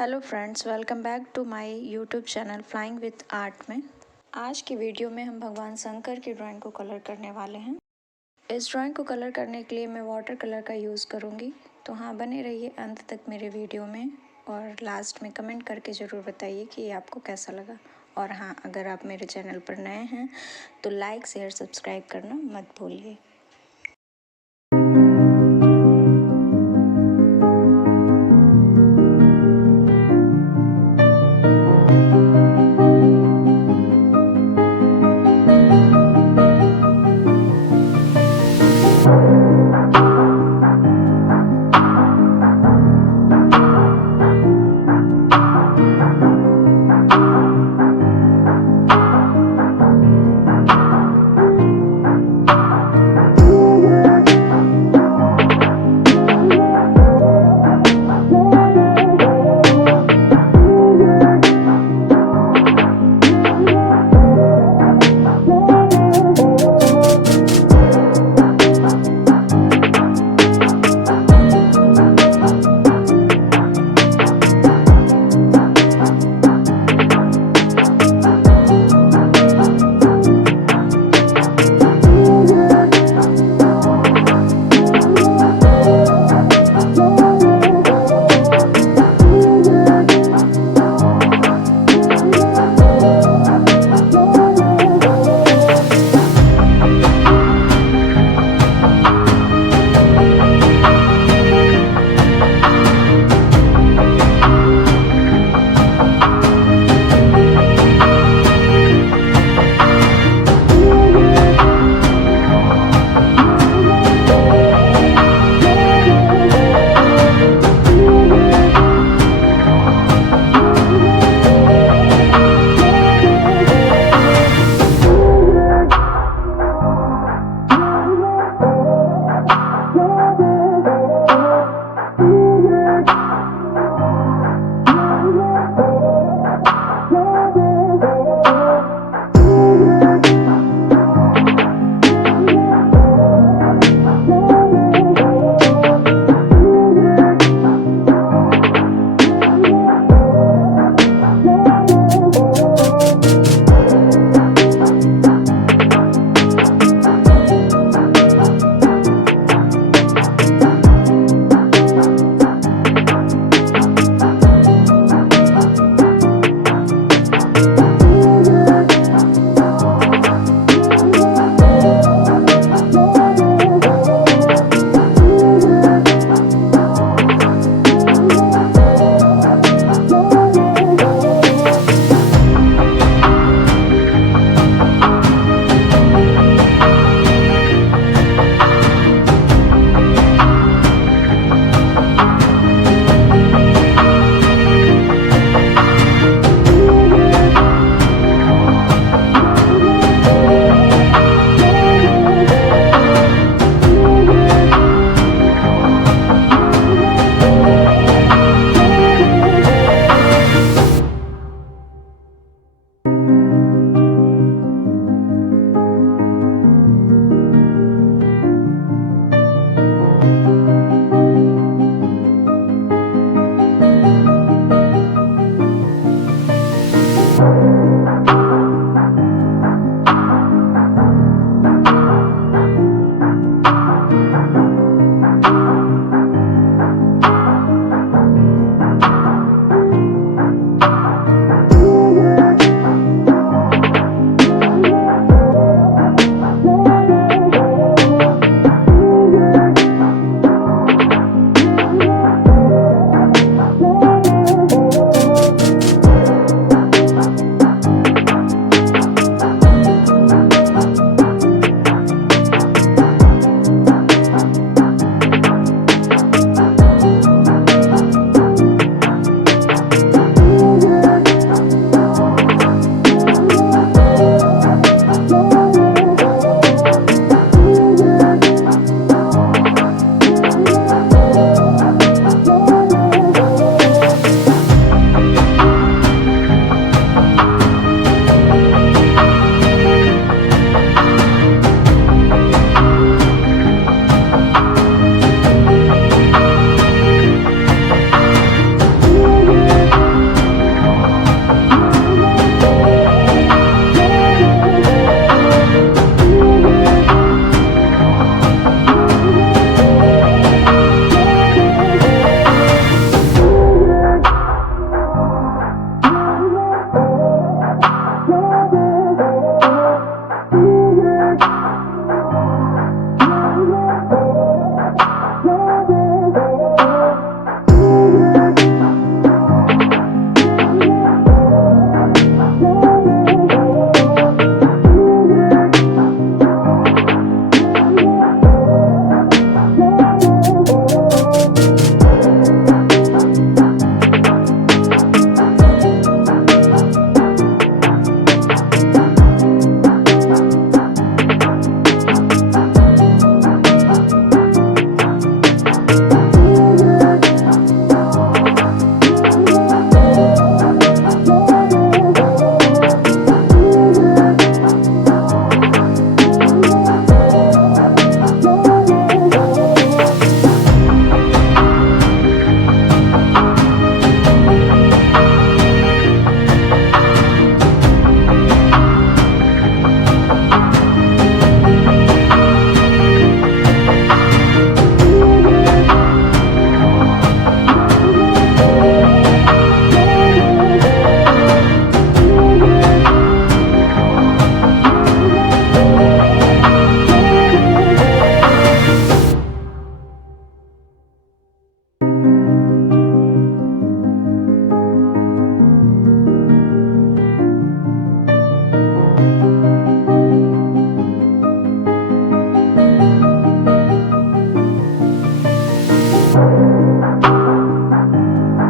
Hello friends, welcome back to my YouTube channel flying with art में। आज की video में हम भगवान शंकर की ड्राइंग को कलर करने वाले हैं। इस ड्राइंग को कलर करने के लिए मैं वाटर कलर का यूज़ करूँगी। तो हाँ, बने रहिए अंत तक मेरे वीडियो में और लास्ट में कमेंट करके ज़रूर बताइए कि ये आपको कैसा लगा। और हाँ, अगर आप मेरे चैनल पर नए हैं तो लाइक शेयर सब्सक्राइब करना मत भूलिए।